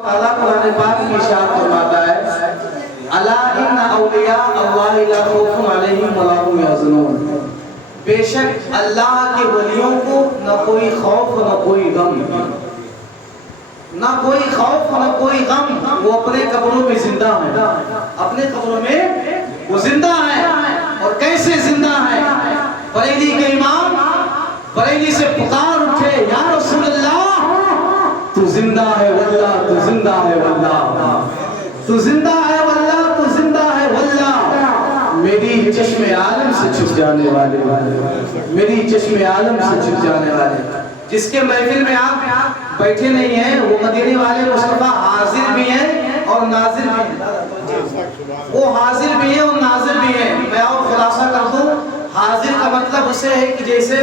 اللہ قرآن پاک کی ارشاد فرماتا ہے الا ان اولیاء اللہ لا خوف علیہم ولا هم یحزنون، بے شک اللہ کے ولیوں کو نہ کوئی خوف نہ کوئی غم، نہ کوئی خوف نہ کوئی غم، وہ اپنے قبروں میں زندہ ہیں، اپنے قبروں میں وہ زندہ ہیں۔ اور کیسے زندہ ہیں؟ بریلی کے امام بریلی سے پکار اٹھے یا رسول اللہ تو زندہ ہے واللہ، تو زندہ ہے واللہ، تو زندہ ہے واللہ، تو زندہ ہے واللہ، میری چشم عالم سے چھپ جانے والے، میری چشم عالم سے چھپ جانے والے۔ جس کے محفل میں آپ بیٹھے نہیں ہیں وہ مدینے والے مصطفیٰ حاضر بھی ہیں اور ناظر بھی ہیں، وہ حاضر بھی ہیں اور ناظر بھی ہیں۔ میں اور خلاصہ کر دوں، حاضر کا مطلب اسے ہے کہ جیسے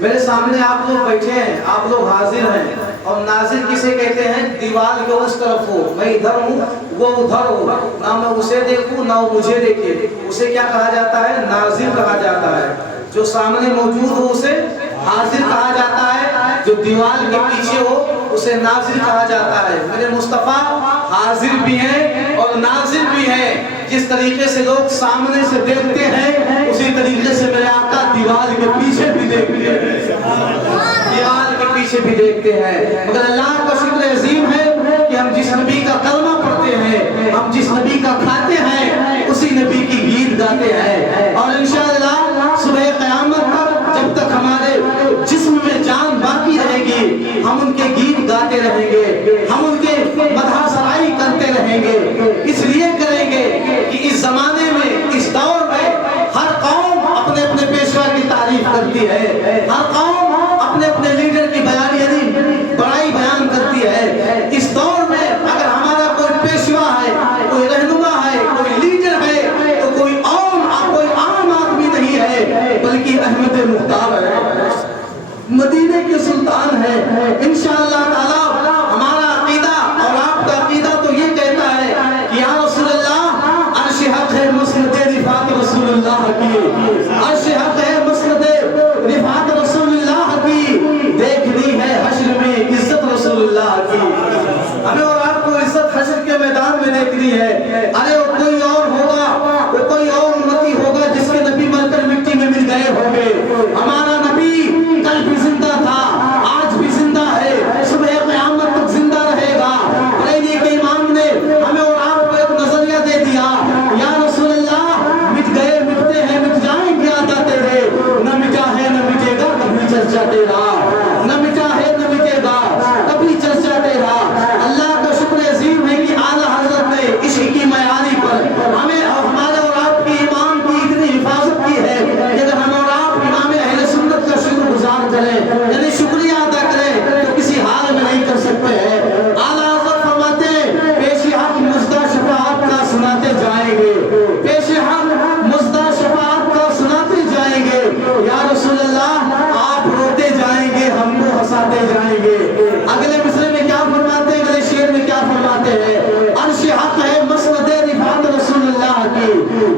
میرے سامنے آپ لوگ بیٹھے ہیں، آپ لوگ حاضر ہیں، اور ناظر کسے کہتے ہیں؟ دیوار کے اس طرف ہو، میں ادھر ہوں وہ ادھر ہو، نہ میں اسے دیکھوں نہ وہ مجھے دیکھے، اسے کیا کہا جاتا ہے؟ ناظر کہا جاتا ہے۔ جو سامنے موجود ہو اسے حاضر کہا جاتا ہے، جو دیوار کے پیچھے ہو اسے ناظر کہا جاتا ہے۔ میرے مصطفیٰ حاضر بھی ہیں اور ناظر بھی ہیں۔ جس طریقے سے لوگ سامنے سے دیکھتے ہیں اسی طریقے سے میرے آقا دیوار کے پیچھے بھی دیکھتے ہیں، دیوار کے پیچھے بھی دیکھتے ہیں۔ مگر اللہ کا شکر عظیم ہے کہ ہم جس نبی کا کلمہ پڑھتے ہیں، ہم جس نبی کا کھاتے ہیں، اسی نبی کی گیت گاتے ہیں، اور انشاءاللہ صبح قیامت تک جب تک ہمارے جسم میں جان باقی رہے گی ہم ان کے گیت گاتے رہیں گے، ہم ان کے مدح سرائی کرتے رہیں گے۔ اس لیے کریں گے کہ اس زمانے میں، اس دور میں ہر قوم اپنے اپنے پیشوا کی تعریف کرتی ہے، ہر قوم اپنے اپنے لیڈر کی بڑائی بیان کرتی ہے۔ اس دور میں اگر ہمارا کوئی پیشوا ہے، کوئی رہنما ہے، کوئی لیڈر ہے تو کوئی عام آدمی نہیں ہے بلکہ احمد مختار ہے، مدینے کے سلطان ہے۔ انشاءاللہ تعالی ہمارا عقیدہ اور آپ کا عقیدہ تو یہ کہتا ہے کہ یا رسول اللہ عرش حق ہے مسند رفعت رسول اللہ کی، عرش حق ہے مسند رفعت رسول اللہ کی، دیکھنی ہے حشر میں عزت رسول اللہ کی۔ ہمیں اور آپ کو عزت حشر کے میدان میں دیکھنی ہے۔ ارے وہ کوئی اور ہوگا، وہ کوئی اور امتی ہوگا جس کے نبی مر کر مٹی میں مل گئے ہوں گے، ہمارا نبی کل بھی زندہ تھا، آج بھی زندہ ہے، صبح قیامت تک زندہ رہے گا۔ بریلی کے امام نے ہمیں اور آپ کو ایک نظریہ دے دیا، یا رسول اللہ مٹ گئے مٹتے ہیں مٹ جائیں گے عطا تیرے، نہ مٹا ہے نہ مٹے گا کبھی چرچا تیرا، نہ مٹا ہے نہ مٹے گا کبھی چرچا تیرا۔ اللہ کا شکر عظیم ہے کہ اعلیٰ حضرت نے عشق کی معیاری پر ہمیں اور ہمارے اور آپ کی امام کی اتنی حفاظت کی ہے کہ اگر ہم اور آپ امام اہل سنت کا شکر گزار کریں، یعنی شکریہ ادا کریں، تو کسی حال میں نہیں کر سکتے ہیں۔ اعلیٰ حضرت فرماتے ہیں پیش حق مزدہ شفاعت کا سناتے جائیں گے، پیش حق مزدہ شفاعت کا سناتے جائیں گے، یا رسول اللہ آپ روتے جائیں گے ہم کو ہنساتے جائیں گے۔ اگلے مصرے میں کیا فرماتے ہیں، اگلے شعر میں کیا فرماتے ہیں؟ عرش حق ہے مسند رفعت رسول اللہ کی،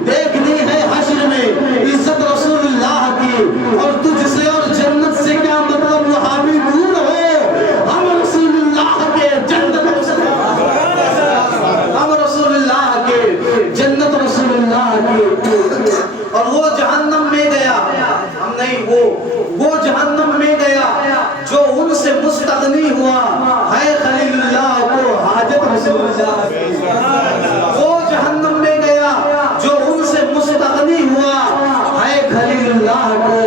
دیکھنی ہے حشر میں عزت رسول اللہ کی، اور تجھ سے اور جنت سے کیا مطلب وہاں بھی دور ہو، ہم رسول اللہ کے جنت ہم رسول اللہ کے جنت رسول اللہ کی۔ اور وہ جہنم میں گیا، ہم نہیں، وہ جہنم میں گیا جو ان سے مستغنی ہوا، ہے خلیل اللہ کو حاجت رسول اللہ کی۔ وہ جہنم میں گیا جو ان سے مستغنی ہوا، ہے خلیل اللہ کو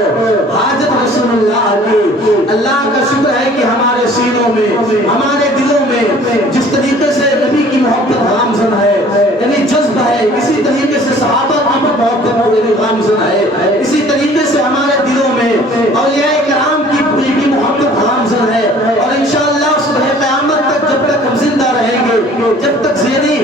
حاجت رسول اللہ کی۔ اللہ کا شکر ہے کہ ہمارے سینوں میں، ہمارے دلوں میں جس طریقے سے نبی کی محبت گامزن ہے، یعنی جذب ہے، اسی طریقے سے صحابہ کی محبت گامزن ہے، اسی طریقے سے ہمارے دلوں میں اولیاء کرام کی محبت گامزن ہے۔ اور انشاءاللہ صبح قیامت تک جب تک ہم زندہ رہیں گے، جب تک ذہنی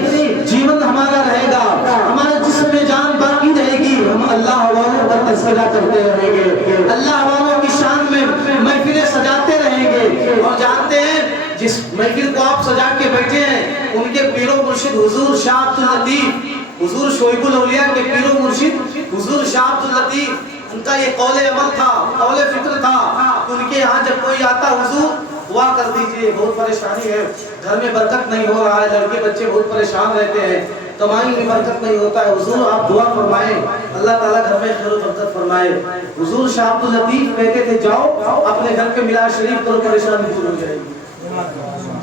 جیون ہمارا رہے گا، ہمارے جسم میں جان باقی رہے گی، ہم اللہ والوں کا تذکرہ کرتے رہیں گے، اللہ والوں کی شان میں محفلیں سجاتے رہیں گے۔ اور جانتے ہیں جس محفل کو آپ سجا کے بیٹھے ہیں ان کے پیر و مرشد حضور شاہ عبد اللطیف، حضور شعیب الاولیاء کے پیر و مرشد حضور شاہ عبد اللطیف، ان کا یہ قول عمل تھا، قول فکر تھا، ان کے یہاں جب کوئی آتا حضور دعا کر دیجئے، بہت پریشانی ہے، گھر میں برکت نہیں ہو رہا ہے، لڑکے بچے بہت پریشان رہتے ہیں، کمائی میں برکت نہیں ہوتا ہے، حضور آپ دعا فرمائیں اللہ تعالیٰ گھر میں خیر و برکت فرمائے۔ حضور شاہ عبد اللطیف کہتے تھے جاؤ اپنے گھر پہ میلاد شریف کرو پریشانی دور ہو جائے گی،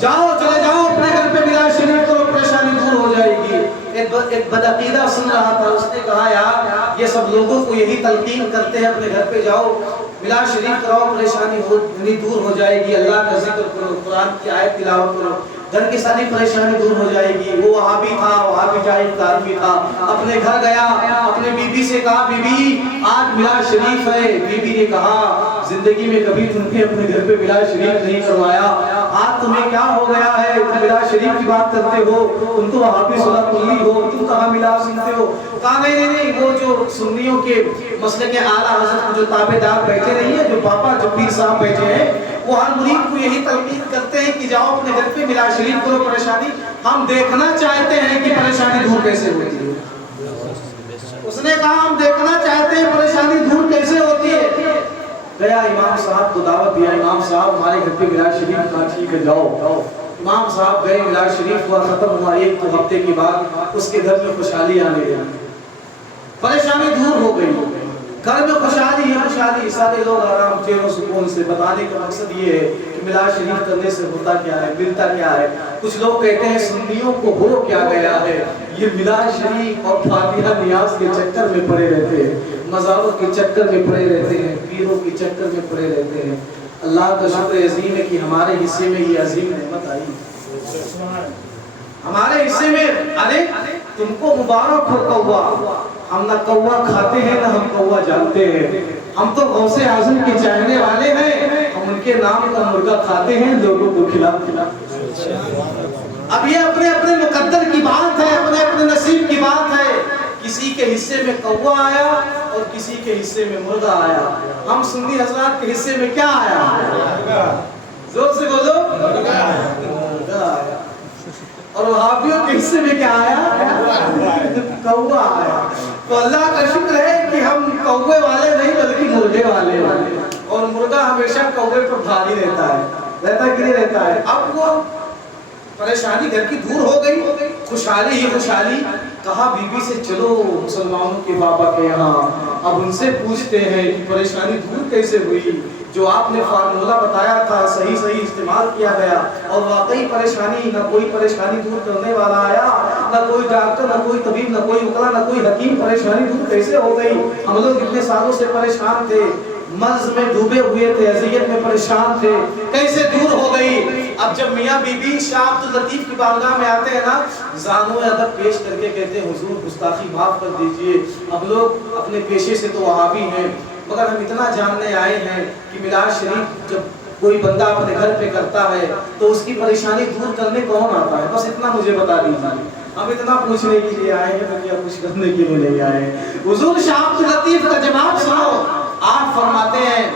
جاؤ چلے جاؤ اپنے گھر پہ میلاد شریف کرو پریشانی دور ہو جائے گی۔ ایک بدعقیدہ سن رہا تھا، اس نے کہا یار یہ سب لوگوں کو یہی تلقین کرتے ہیں اپنے گھر پہ جاؤ میلاد شریف کراؤ پریشانی دور ہو جائے گی، اللہ کا ذکر کرو، قرآن کی آیت تلاوت کرو، گھر کی ساری پریشانی دور ہو جائے گی۔ وہ وہابی تھا، وہابی جائز آدمی تھا، اپنے گھر گیا، اپنے بی بی سے کہا بی بی آج میلاد شریف ہے۔ بی بی نے کہا زندگی میں کبھی تم نے اپنے گھر پہ میلاد شریف نہیں کروایا، آج تمہیں کیا ہو گیا ہے، تم میلاد شریف کی بات کرتے ہو، تم تو وہابی سنت پرستی ہو، تم کہاں میلاد سنتے ہو؟ کہا نہیں، وہ جو سنیوں کے مسئلے کے اعلیٰ حضرت جو تابع دار بیٹھے نہیں ہیں، جو پاپا جو پیر صاحب بیٹھے ہیں، وہ ہر مرید کو یہی تلقین کرتے ہیں کہ جاؤ اپنے گھر پہ میلاد شریف کرو پریشانی، ہم دیکھنا چاہتے ہیں کہ پریشانی دور کیسے ہوتی ہے۔ اس نے کہا ہم دیکھنا چاہتے ہیں پریشانی دور کیسے ہوتی ہے۔ گیا امام صاحب کو دعوت دیا، امام صاحب ہمارے گھر پہ میلاد شریف کا ٹھیک ہے جاؤ۔ امام صاحب گئے، میلاد شریف ہوا، ختم ہوا، ایک دو ہفتے کے بعد اس کے گھر میں خوشحالی آنے لگی، پریشانی دور ہو گئی، گھر میں خوشحالی ہے، خوشحالی، سارے لوگ آرام چین و سکون سے۔ بتانے کا مقصد یہ ہے کہ میلاد شریف کرنے سے ہوتا کیا ہے، ملتا کیا ہے۔ کچھ لوگ کہتے ہیں سنیوں کو ہو کیا گیا ہے، یہ میلاد شریف اور فاتحہ نیاز کے چکر میں پڑے رہتے ہیں، مزاروں کے چکر میں پڑے رہتے ہیں، پیروں کے چکر میں پڑے رہتے ہیں۔ اللہ کا شکر عظیم ہے کہ ہمارے حصے میں یہ عظیم نعمت آئی، ہمارے حصے میں۔ ارے تم کو مبارک ہو کوا، ہم نہ کوا کھاتے ہیں نہ ہم کوا جانتے ہیں، ہم تو غوث اعظم کے چاہنے والے ہیں، ہم ان کے نام کا مرغا کھاتے ہیں لوگوں کو کھلا کھلا۔ اب یہ اپنے اپنے مقدر کی بات ہے، اپنے اپنے نصیب کی بات ہے، کسی کے حصے میں کوا آیا اور کسی کے حصے میں مرغا آیا۔ ہم سنی حضرات کے حصے میں کیا آیا؟ زور سے بولو، مرغا آیا۔ اور وہابیوں کے حصے میں کیا آیا؟ کوا آیا۔ تو اللہ کا شکر ہے کہ ہم کوے والے نہیں بلکہ مرغے والے ہیں، اور مرغا ہمیشہ کوے پر بھاری رہتا ہے، رہتا کہ نہیں رہتا ہے۔ اب وہ پریشانی گھر کی دور ہو گئی، خوشحالی ہی خوشحالی۔ کہا بی بی سے چلو مسلمانوں کے بابا کے یہاں، اب ان سے پوچھتے ہیں کہ پریشانی دور کیسے ہوئی، جو آپ نے فارمولہ بتایا تھا صحیح استعمال کیا گیا، اور واقعی پریشانی، نہ کوئی پریشانی دور کرنے والا آیا، نہ کوئی ڈاکٹر، نہ کوئی طبیب، نہ کوئی وکلا، نہ کوئی حکیم۔ پریشانی دور کیسے ہو گئی؟ ہم لوگ اتنے سالوں سے پریشان تھے، مرض میں ڈوبے ہوئے تھے، اذیت میں پریشان تھے، کیسے دور ہو گئی؟ اب جب میاں بی بی شاہ عبد اللطیف کی بارگاہ میں آتے ہیں نا، زانو ادب پیش کر کے کہتے ہیں حضور گستاخی معاف کر دیجئے، اب لوگ اپنے پیشے سے تو وہابی ہیں، مگر ہم اتنا جاننے آئے ہیں کہ میلاد شریف جب کوئی بندہ اپنے گھر پہ کرتا ہے تو اس کی پریشانی دور کرنے کون آتا ہے؟ بس اتنا مجھے بتا دیجیے، ہم اتنا پوچھنے کے لیے آئے ہیں یا کچھ کرنے کے لیے نہیں آئے ہیں۔ حضور شاہ عبد اللطیف کا جواب سنو، آپ فرماتے ہیں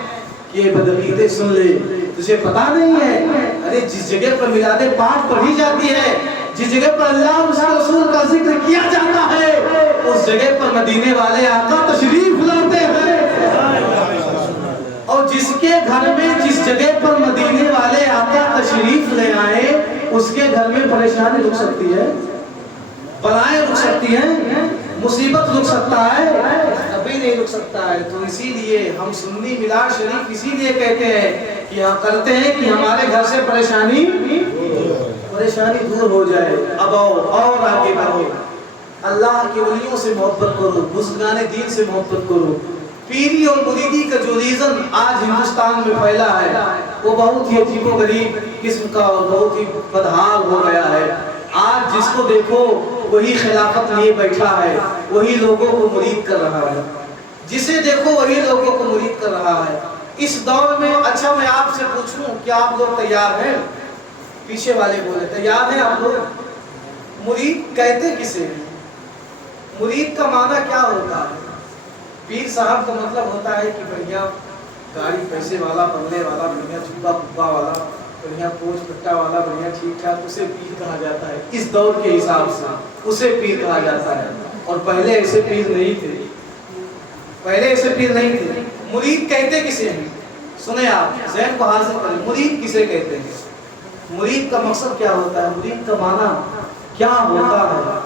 کہ بدعقیدے سن لے، تجھے پتا نہیں ہے، ارے جس جگہ پر میلاد پاک پڑھی جاتی ہے، جس جگہ پر اللہ اور اس کے رسول کا ذکر کیا جاتا ہے، اس جگہ پر مدینے والے آقا تشریف لاتے ہیں، اور جس کے گھر میں جس جگہ پر مدینے والے آقا تشریف لے آئے، اس کے گھر میں پریشانی رک سکتی ہے، بلائیں رک سکتی ہیں، مصیبت رک سکتا ہے، ابھی نہیں رک سکتا ہے۔ تو اسی لیے ہم سنی میلاد شریف اسی لیے کہتے ہیں کہ ہم کرتے ہیں کہ ہمارے گھر سے پریشانی دور ہو جائے۔ اب آؤ اور آگے بڑھو، اللہ کے ولیوں سے محبت کرو، بزرگان دین سے محبت کرو۔ پیری اور مریدی کا جو ریزن آج ہندوستان میں پھیلا ہے وہ بہت ہی عجیب و غریب قسم کا اور بہت ہی بدحال ہو گیا ہے۔ آج جس کو دیکھو وہی خلافت لیے بیٹھا ہے، وہی لوگوں کو مرید کر رہا ہے، جسے دیکھو وہی لوگوں کو مرید کر رہا ہے اس دور میں۔ اچھا میں آپ سے پوچھوں کیا آپ لوگ تیار ہیں؟ پیچھے والے بولے تیار ہیں آپ لوگ؟ مرید کہتے کسے ہیں؟ مرید کا معنی کیا ہوتا ہے؟ پیر صاحب کا مطلب ہوتا ہے کہ بڑھیا گاڑی پیسے والا، بنگلے والا، بڑھیا جھبا پبا والا، بڑھیا پوچھ پٹا والا، بڑھیا ٹھیک ٹھاک، اسے پیر کہا جاتا ہے۔ اس دور کے حساب سے اسے پیر کہا جاتا ہے، اور پہلے ایسے پیر نہیں تھے، پہلے ایسے پیر نہیں تھے۔ مرید کہتے کسے ہیں؟ سنیں آپ، ذہن کو حاضر کریں، مرید کسے کہتے ہیں؟ مرید کا مقصد کیا ہوتا ہے؟ مرید کا معنی کیا ہوتا ہے؟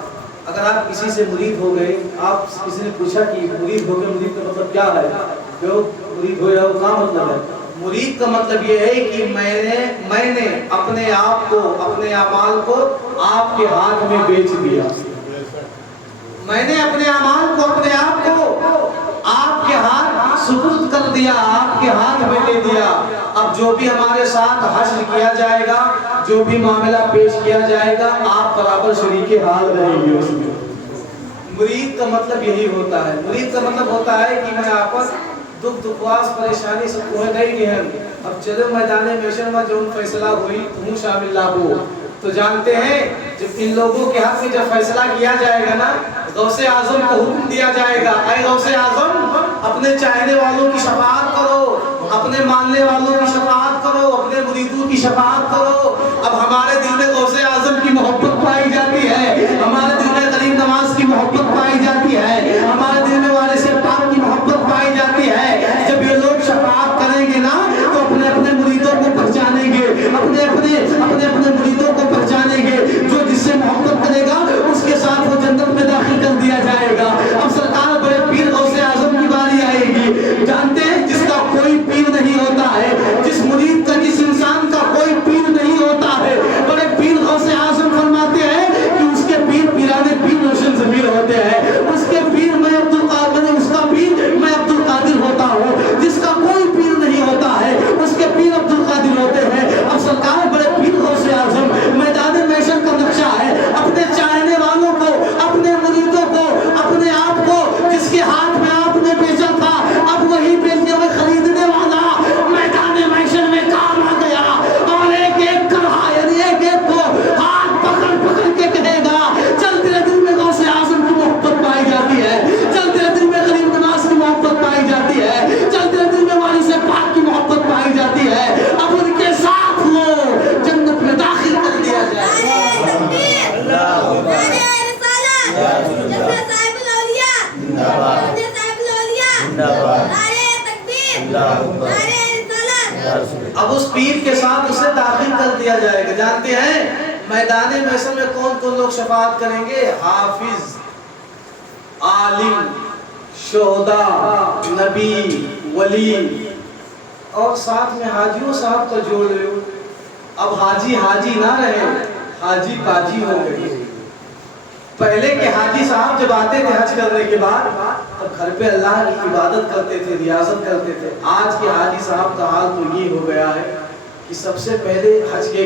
اگر آپ کسی سے مرید ہو گئے، آپ کسی نے پوچھا کہ مرید ہو گئے، مرید کا مطلب کیا ہے؟ جو مرید ہو جائے وہ کیا مطلب ہے؟ مرید کا مطلب یہ ہے کہ میں نے اپنے آپ کو، اپنے اعمال کو آپ کے ہاتھ میں بیچ دیا. میں نے اپنے اعمال کو، اپنے آپ کو آپ کے ہاتھ سپرد کر دیا، آپ کے ہاتھ میں دے دیا. اب جو بھی ہمارے ساتھ حشر کیا جائے گا، جو بھی معاملہ پیش کیا جائے گا، آپ برابر شریک حال رہیں گے اس میں. مرید کا مطلب یہی ہوتا ہے. مرید کا مطلب ہوتا ہے کہ میں آپس دکھ دکھواس پریشانی سب کوئی نہیں ہے. اب چلو میدان محشر میں جو فیصلہ ہوئی تم شامل نہ ہو. تو جانتے ہیں جب ان لوگوں کے حق میں جب فیصلہ کیا جائے گا نا، غوث اعظم کو حکم دیا جائے گا، اے غوث اعظم اپنے چاہنے والوں کی شفاعت کرو، اپنے ماننے والوں کی شفاعت کرو، اپنے مریدوں کی شفاعت کرو. اب ہمارے دل میں غوث اعظم کی محبت پائی جاتی ہے، ہمارے دل میں غریب نواز کی محبت پائی جاتی ہے، ہمارے دل میں وارث پاک کی محبت پائی جاتی ہے. جب یہ لوگ شفاعت کریں گے نا تو اپنے اپنے مریدوں کو پہچانیں گے، اپنے اپنے مریدوں کو پہچانیں گے. جو جس سے محبت کرے گا اس کے ساتھ وہ جنت میں داخل کر دیا جائے گا. اب سرکار بڑے پیر غوث اعظم کی باری آئے گی. جانتے ہیں جس کا کوئی پیر نہیں ہوتا ہے، جس مرید کا، جس انسان کا کوئی پیر نہیں ہوتا ہے، بڑے پیر غوث اعظم فرماتے ہیں کہ اس کے پیر پیرانے پیر روشن ضمیر ہوتے ہیں. اس کے پیر میں عبد القادر، اس کا پیر میں عبد القادر ہوتا ہوں. جس کا کوئی پیر نہیں ہوتا ہے اس کے پیر عبد القادر ہوتے ہیں. اب سرکار بڑے پیر غوث اعظم میدان محشر کا نقشہ ہے. اپنے چاہنے والوں کو، اپنے مریدوں کو، اپنے آپ کو جس کے ہاتھ میں آپ نے بیچا تھا، اب وہی بیچنے میں خریدنے والا میدان محشر میں کام آ گیا. اور ایک ایک کرا، یعنی ایک ایک کو ہاتھ پکڑ پکڑ کے کہے گا چل تیرے دل میں غوث اعظم کی محبت پائی جاتی ہے، چل تیرے دل میں غریب نواز کی محبت پائی جاتی ہے، چل تیرے دل میں وارث پاک کی محبت پائی جاتی ہے. اب ان کے ساتھ وہ جنت میں داخل کر دیا جائے. اب اس پیر کے ساتھ اسے داخل کر دیا جائے گا. جانتے ہیں میدان محشر میں کون کون لوگ شفاعت کریں گے؟ حافظ، عالم، شہداء، نبی، ولی، اور ساتھ میں حاجیوں صاحب کو جوڑ رہے ہو. اب حاجی حاجی نہ رہے، حاجی پاجی ہو گئے. پہلے کے حاجی صاحب جب آتے تھے حج کرنے کے بعد تب گھر پہ اللہ کی عبادت کرتے تھے، ریاضت کرتے تھے. آج کے حاجی صاحب کا حال تو یہ ہو گیا ہے کہ سب سے پہلے حج کے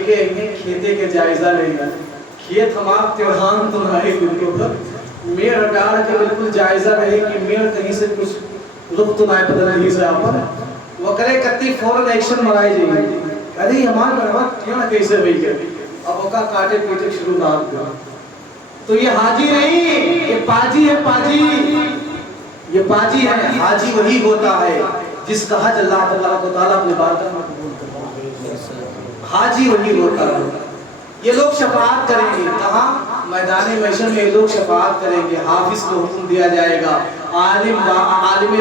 کھیتے کے جائزہ لیں گے. کھیت ہمارا تیوہان تو نہ ہی میڑ اٹار کے بالکل جائزہ رہے کہ میڑ کہیں سے کچھ رخ تو نہ بدل رہی سے آپ وہ کرے کتی فوراً ایکشن مرائی جائے گی. ارے ہمارے برباد کیوں نہ کیسے بھئی گئے، اب وہ کا کاٹے پیٹے شروع نہ کیا. تو یہ حاجی نہیں، یہ پاجی ہے. پاجی، یہ پاجی ہے. حاجی وہی ہوتا ہے جس کا حج اللہ تبارک و تعالیٰ اپنے بارگاہ میں قبول کرتا ہے. حاجی وہی ہوتا ہے. یہ لوگ شفاعت کریں گے. کہاں؟ میدان محشر میں یہ لوگ شفاعت کریں گے. حافظ کو حکم دیا جائے گا، عالم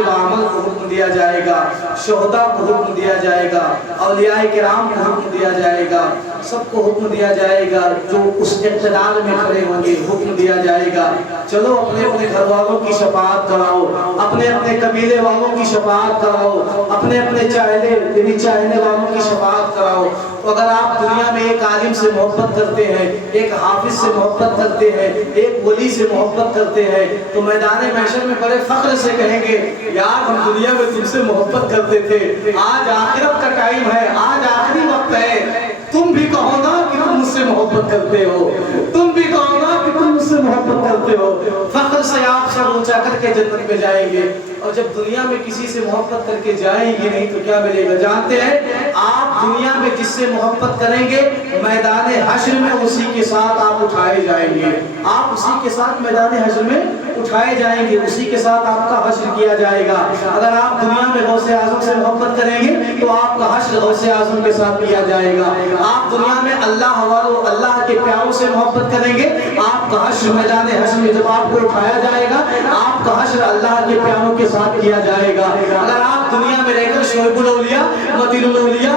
بعمل کو حکم دیا جائے گا، شہداء کو حکم دیا جائے گا، اولیاء کرام کو حکم دیا جائے گا. سب کو حکم دیا جائے گا. جو اس اقتدار میں کھڑے ہوں گے حکم دیا جائے گا چلو اپنے اپنے گھر والوں کی شفاعت کراؤ، اپنے اپنے قبیلے والوں کی شفاعت کراؤ، اپنے اپنے چاہنے والوں کی شفاعت کراؤ. تو اگر آپ دنیا میں ایک عالم سے محبت کرتے ہیں، ایک حافظ سے محبت کرتے ہیں، ایک ولی سے محبت کرتے ہیں، تو میدان محشر میں بڑے فخر سے کہیں گے یار ہم دنیا میں تم سے محبت کرتے تھے، آج آخرت کا ٹائم ہے، آج آخری وقت ہے، تم بھی کہو نا کہ تم مجھ سے محبت کرتے ہو، تم بھی کہو نا کہ تم مجھ سے محبت کرتے ہو. فخر سے آپ سر اونچا کر کے جنت میں جائیں گے. اور جب دنیا میں کسی سے محبت کر کے جائیں گے نہیں تو کیا ملے گا؟ جانتے ہیں آپ دنیا میں جس سے محبت کریں گے میدان حشر میں اسی کے ساتھ آپ اٹھائے جائیں گے. آپ اسی کے ساتھ میدان حشر میں اٹھائے جائیں گے، اسی کے ساتھ آپ کا حشر کیا جائے گا. اگر آپ دنیا میں غوث اعظم سے محبت کریں گے تو آپ کا حشر غوث اعظم کے ساتھ کیا جائے گا. آپ دنیا میں اللہ کے پیاروں سے محبت کریں گے، آپ کا حشر میدان حشر میں جب آپ کو اٹھایا جائے گا آپ کا حشر اللہ کے پیاروں کے ساتھ کیا جائے گا. اگر آپ دنیا میں رہ کر شعیب الاولیاء، مدین الاولیاء،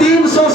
300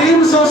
300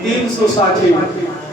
360,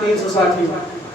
360।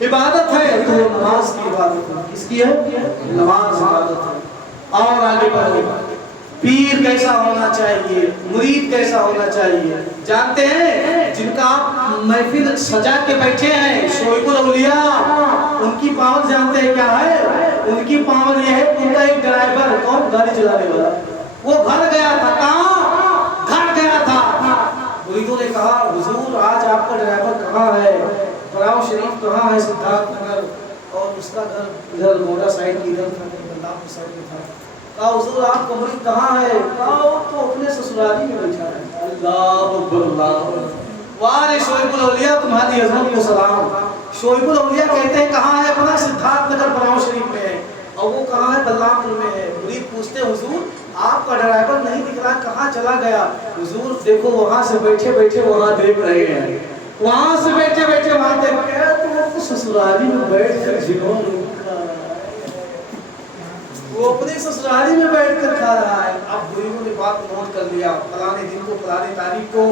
عبادت ہے تو نماز کی عبادت ہے. کس کی ہے؟ نماز عبادت ہے. اور آگے بڑھو. پیر کیسا ہونا چاہیے, مرید کیسا ہونا چاہیے, جانتے ہیں؟ جن کا آپ محفل سجا کے بیٹھے ہیں, شعیب الاولیاء, ان کی پاور جانتے ہیں کیا ہے؟ ان کی پاور یہ ہے, ان کا ایک ڈرائیور, کون؟ گاڑی چلانے والا, وہ گھر گیا تھا. کہاں گھر گیا تھا؟ مریدوں نے کہا حضور آج آپ کا ڈرائیور کہاں ہے؟ براؤ شریف کہاں ہے؟ سدھارتھ نگر. اور اس کا گھر ادھر موڈا سائڈ کی ادھر تھا, بلرام سائڈ میں تھا. کہا حضور آپ کا مرید کہاں ہے؟ کہا وہ تو اپنے سسرالی میں بیٹھا ہے. اللہ اکبر, اللہ. واہ شعیب الاولیاء, تمہاری عظمت کو سلام. شعیب الاولیاء کہتے ہیں کہاں ہے؟ اپنا سدھارتھ نگر براؤ شریف میں ہے. اور وہ کہاں ہے؟ بلرام پور میں ہے. مرید پوچھتے حضور آپ کا ڈرائیور نہیں دکھ رہا, کہاں چلا گیا؟ حضور دیکھو وہاں سے بیٹھے بیٹھے وہاں دیکھ رہے ہیں, وہاں سے بیٹھے بیٹھے وہاں دیکھ رہے ہیں. تو وہ سسرالی میں بیٹھ کر جنون وہ اپنے سسرالی میں بیٹھ کر کھا رہا ہے. اب مریدوں نے بات نوٹ کر لیا, فلانے دن کو فلانے تاریخ کو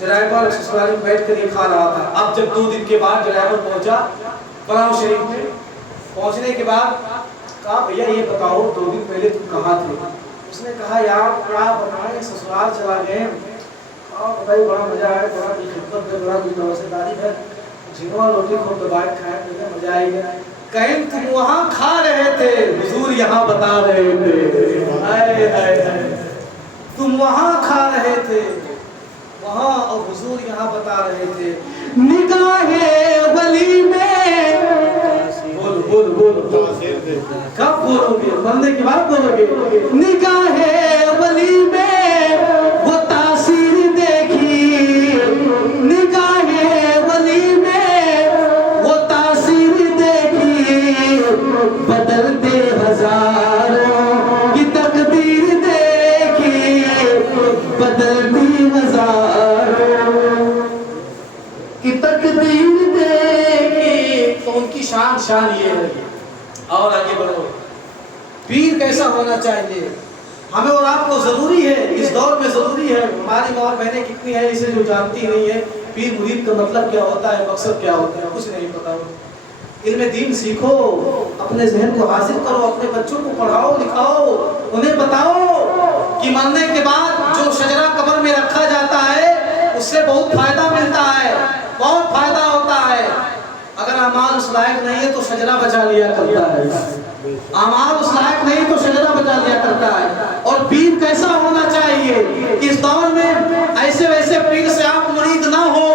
ڈرائیور سسرالی میں بیٹھ کر یہ کھا رہا تھا. اب جب 2 دن کے بعد ڈرائیور پہنچا براؤ شریف میں, پہنچنے کے بعد کہا بھیا یہ بتاؤ 2 دن پہلے تم کہاں تھے؟ اس نے کہا یار کیا بتائیں, سسرال چلا گئے. بھائی بڑا مزہ آیا, بڑا کی خدمت میں, بڑا کی توسیداری ہے, جنوں روٹی کو دبائے کھائے, مجھے مزہ آئی گیا. کہیں تم وہاں کھا رہے تھے, حضور یہاں بتا رہے تھے. ہائے ہائے ہائے, تم وہاں کھا رہے تھے وہاں, اور حضور یہاں بتا رہے تھے. نگاہ ولی میں بول بول بول, کب بولو گے؟ بندے کی بات بولو گے. نگاہ ولی میں وہ تاثیر دیکھی, نگاہ ولی میں وہ تاثیر دیکھی, بدلتے ہزاروں کی تقدیر دیکھی, بدلتی ہزاروں کی تقدیر دیکھی. تو ان کی شان یہ ہے. اور آگے بڑھو. پیر کیسا ہونا چاہیے؟ ہمیں اور آپ کو ضروری ہے, اس دور میں ضروری ہے. ہماری ماں اور بہنیں کتنی ہیں اسے جو جانتی نہیں ہے پیر مرید کا مطلب کیا ہوتا ہے, مقصد کیا ہوتا ہے, کچھ نہیں پتا. علم دین سیکھو, اپنے ذہن کو حاصل کرو, اپنے بچوں کو پڑھاؤ لکھاؤ, انہیں بتاؤ کہ مرنے کے بعد جو شجرہ قبر میں رکھا جاتا ہے اس سے بہت فائدہ ملتا ہے, بہت فائدہ ہوتا ہے. اگر اعمال اس لائق نہیں ہے تو شجرہ بچا لیا کرتا ہے, اعمال اس لائق نہیں تو شجرہ بچا لیا کرتا ہے. اور پیر کیسا ہونا چاہیے؟ اس دور میں ایسے ویسے پیر سے آپ مرید نہ ہو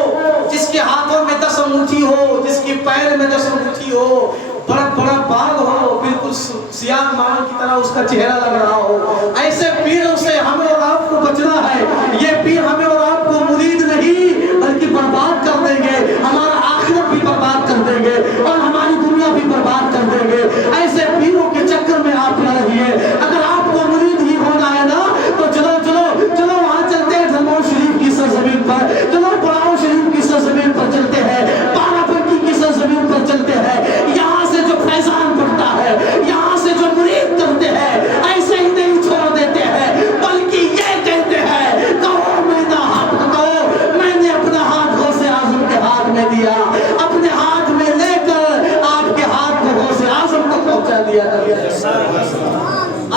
جس کے ہاتھوں میں 10 انگوٹھی ہو, جس کے پیر میں 10 انگوٹھی ہو, بڑا بڑا بال ہو, بالکل سیاہ مارو کی طرح اس کا چہرہ لگ رہا ہو. ایسے پیروں سے ہمیں اور آپ کو بچنا ہے. یہ پیر ہمیں اور آپ کو مرید نہیں بلکہ برباد کر دیں گے, ہمارا آخرت بھی برباد کر دیں گے اور ہماری دنیا بھی برباد کر دیں گے. ایسے پیروں کے چکر میں آپ نہ رہیے. اگر آپ کو مرید ہی ہونا ہے نا تو چلو چلو چلو وہاں چلتے ہیں دھنموڑ شریف کی سرزمین پر, چلو براؤ شریف کی سرزمین پر چلتے ہیں, بارہ بنکی کی سرزمین پر چلتے ہیں. یہاں سے جو فیضان پڑتا ہے, یہاں سے جو مرید کرتے ہیں, ایسے ہی نہیں چھوڑ دیتے ہیں بلکہ یہ کہتے ہیں کہو میرا حق کہو, میں نے اپنا ہاتھ غوث اعظم کے ہاتھ میں دیا, اپنے ہاتھ میں لے کر آپ کے ہاتھ کو غوث اعظم کو پہنچا دیا کرتے ہیں,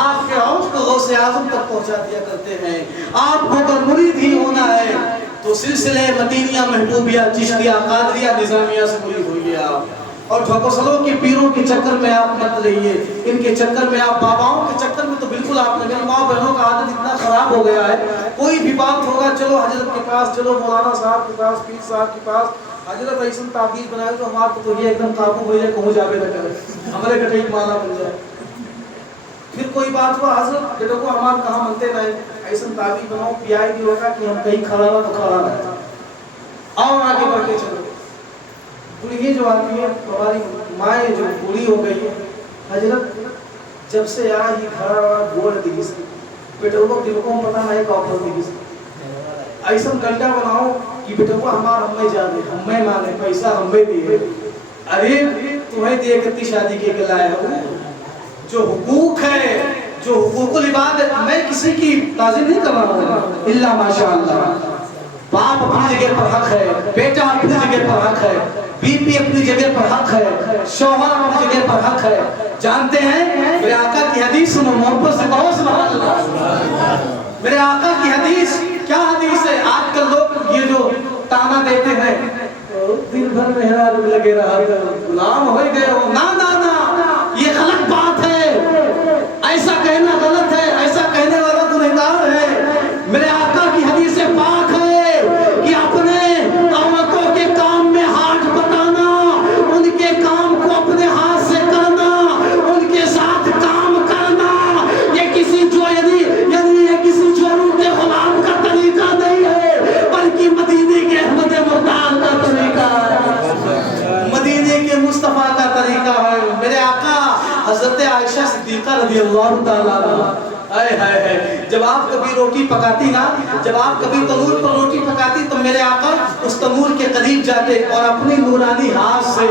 آپ کے ہاتھ کو غوث اعظم تک پہنچا دیا کرتے ہیں. آپ کو اگر مرید ہی ہونا ہے تو سلسلے مدینیہ, محبوبیہ, چشتیہ, قادریہ, نظامیہ سے مرید ہوئیے آپ. اور ٹھوکسلوں کے پیروں کے چکر میں آپ مت رہیے, ان کے چکر میں آپ, باباؤں کے چکر میں تو بالکل آپ نے, میری ماں بہنوں کا عادت اتنا خراب ہو گیا ہے, کوئی بھی بات ہوگا چلو حضرت کے پاس, چلو مولانا صاحب کے پاس, پیر صاحب کے پاس, حضرت ایسن تعبیر بنائے تو ہمارے تو یہ ایک دم قابو ہو جائے, کہوں جاوے نہ کرے, ہمارے کٹھے ایک مالا بن جائے. پھر کوئی بات ہوا حضرت بیٹوں کو ہمارے کہاں مانتے نہیں, ایسن تعبیر بناؤ, پیائی بھی ہوگا کہ ہم کہیں کھڑا ہوا تو کھڑا رہے. اور آگے بڑھ کے چلو. یہ جو آدمی ہے ہماری مائیں جو بوڑھی ہو گئی ہے, حضرت جب سے آ ہی کھڑا ہوا گوڑ دیگی سے بیٹوں کو دل کو پتا نہیں کاپر دیگی سے, ایسا کنڈا بناؤ کہ بیٹوں کو ہمارا ہمیں جانے, ہمیں مانے, پیسہ ہمیں دیے. ارے تمہیں دیے کرتی شادی کے لائے ہو, جو حقوق ہے, جو حقوق العباد ہے, میں کسی کی تعظیم نہیں کر رہا ہوں, اللہ ماشاء اللہ. باپ اپنی جگہ پر حق ہے, بیٹا اپنی جگہ پر حق ہے, بیوی اپنی جگہ پر حق ہے, شوہر اپنی جگہ پر حق ہے. جانتے ہیں میرے آقا کی حدیث سنو, محبت سے کہو سبحان اللہ. میرے آقا کی حدیث کیا حدیث ہے؟ آج کل لوگ یہ جو تانا دیتے ہیں دن بھر محراب میں لگے رہا غلام ہو گئے ہو, نا نا نا, یہ غلط بات ہے. ایسا کہنا غلط ہے, ایسا کہنے والا گنہگار ہے. میرے آقا کی حدیث پاک ہے کہ اپنے عورتوں کے کام میں ہاتھ بٹانا, ان کے کام کو اپنے ہاتھ سے کرنا, ان کے ساتھ کام کرنا, یہ کسی یہ کسی چوروں کے غلام کا طریقہ نہیں ہے, بلکہ مدینے کے احمد مختار کا طریقہ ہے, مدینے کے مصطفیٰ کا طریقہ ہے. میرے آقا حضرت عائشہ صدیقہ رضی اللہ تعالیٰ عنہا, جب آپ کبھی روٹی پکاتی نا, جب آپ کبھی تنور پر روٹی پکاتی تو میرے آقا اس تنور کے قریب جاتے اور اپنی نورانی ہاتھ سے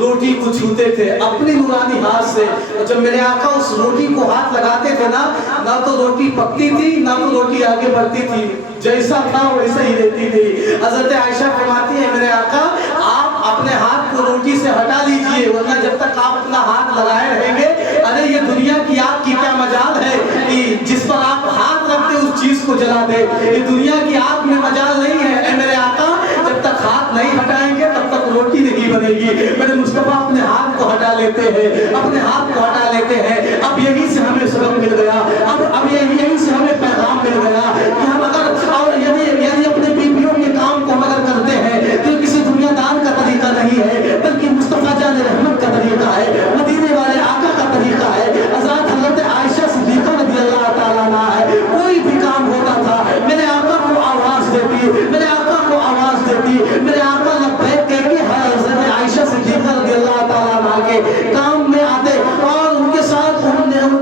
روٹی کو چھوتے تھے, اپنی نورانی ہاتھ سے. اور جب میرے آقا اس روٹی کو ہاتھ لگاتے تھے نا, نہ تو روٹی پکتی تھی نہ تو روٹی آگے بڑھتی تھی, جیسا تھا ویسا ہی رہتی تھی. حضرت عائشہ فرماتی ہے میرے آقا آپ اپنے ہاتھ کو روٹی سے ہٹا لیجئے, ورنہ جب تک آپ اپنا ہاتھ لگائے رہیں گے, ارے یہ دنیا کی آگ کی کیا مجال ہے کہ جس پر آپ ہاتھ رکھتے اس چیز کو جلا دے, یہ دنیا کی آگ میں مجال نہیں ہے. اے میرے آقا جب تک ہاتھ نہیں ہٹائیں گے تب تک روٹی نہیں بنے گی. میرے مصطفیٰ اپنے ہاتھ کو ہٹا لیتے ہیں, اپنے ہاتھ کو ہٹا لیتے ہیں. اب یہی سے ہمیں سبق مل گیا, اب یہی سے ہمیں پیغام مل گیا کہ ہم اگر اور یعنی اپنے بیویوں کے کام کو اگر کرتے ہیں تو کسی دنیا دار کا طریقہ نہیں ہے, بلکہ مصطفیٰ جان رحمت کا طریقہ ہے, مدینے والے آقا کا طریقہ ہے. حضرت عائشہ صدیقہ رضی اللہ تعالیٰ عنہا ہے, کوئی بھی کام ہوتا تھا میرے آقا کو آواز دیتی, میرے آقا کو آواز دیتی, میرے آقا لبیک کہہ کے حضرت عائشہ صدیقہ رضی اللہ تعالیٰ عنہا کے کام میں آتے اور ان کے ساتھ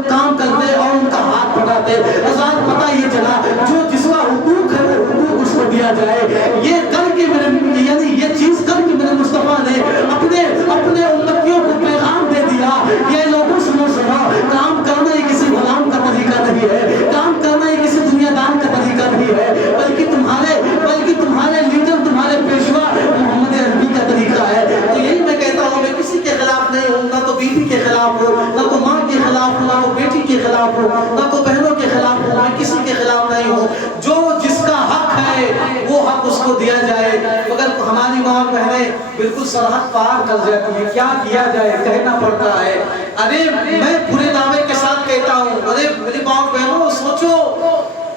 کام کرتے اور ان کا ہاتھ بڑھاتے. حضرت پتہ یہ چلا جو جس کا حقوق ہے وہ حقوق اس کو دیا جائے. یہ کر کے میرے یعنی یہ چیز کر کے میرے مصطفیٰ نے اپنے امتیوں کو پیغام دے دیا, یہ لوگوں سنو کام کرنا یہ کسی غلام کا طریقہ نہیں ہے, کام کرنا یہ کسی دنیا دار کا طریقہ نہیں ہے, بلکہ تمہارے لیڈر تمہارے پیشوا محمد عربی کا طریقہ ہے. تو یہی میں کہتا ہوں میں کسی کے خلاف نہیں ہوں, نہ تو بیوی کے خلاف ہوں, نہ تو ماں کے خلاف ہوں, نہ تو بیٹی کے خلاف ہوں, نہ تو بہنوں کے خلاف ہوں, میں کسی کے خلاف نہیں ہوں. جو جس کا حق ہے وہ حق اس کو دیا جائے. مگر ہماری ماں بہنیں بالکل سرحد پار کر جاتی ہیں, کیا کیا جائے کہنا پڑتا ہے. ارے میں پورے دعوے کے ساتھ کہتا ہوں, ارے میری ماں بہنوں سوچو,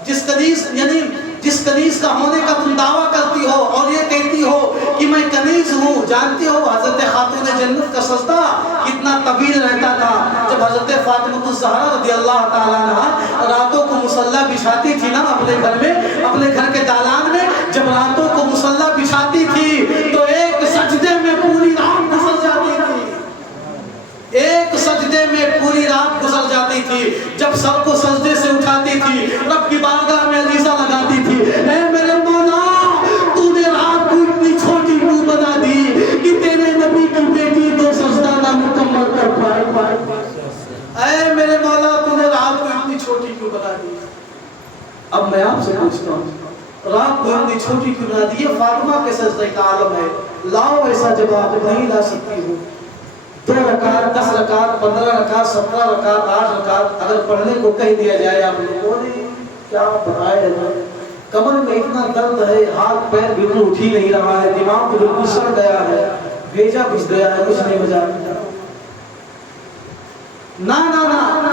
جس کنیز کا ہونے کا تم دعویٰ کرتی ہو اور یہ کہتی ہو کہ میں کنیز ہوں, جانتی ہو حضرت خاتون جنت کا سجدہ کتنا طویل رہتا تھا. جب حضرت فاطمہ الزہرا رضی اللہ تعالیٰ عنہا راتوں کو مصلی بچھاتی تھی نا اپنے گھر میں, اپنے گھر کے دالان میں, جب راتوں کو مصلی بچھاتی تھی تو ایک سجدے میں پوری رات گزر جاتی تھی, ایک سجدے میں پوری رات گزر جاتی تھی. جب سب کو سجدے سے اٹھاتی تھی رب کی بارگاہ میں عریضہ لگاتی تھی, اے میرے مولا تو نے رات کو اتنی چھوٹی کیوں بنا دی کہ تیرے نبی کی بیٹی تو سجدہ نہ مکمل کر پائے. اے میرے مولا تو نے رات کو اتنی چھوٹی کیوں بنا دی. اب میں آپ سے پوچھتا ہوں رات کو اتنی چھوٹی کیوں بنا دی؟ یہ فاطمہ کے سجدے کا عالم ہے. لاؤ ایسا جواب نہیں لا سکتی ہوں. 2 رکعت 10 رکعت 15 رکعت 17 رکعت 8 رکعت اگر پڑھنے کو کہہ دیا جائے آپ لوگوں نے کیا بتائے, کمر میں اتنا درد ہے, ہاتھ پیر بالکل اٹھ ہی نہیں رہا ہے, دماغ بالکل سڑ گیا ہے, بھیجا بھج گیا ہے, کچھ نہیں بجا. نہ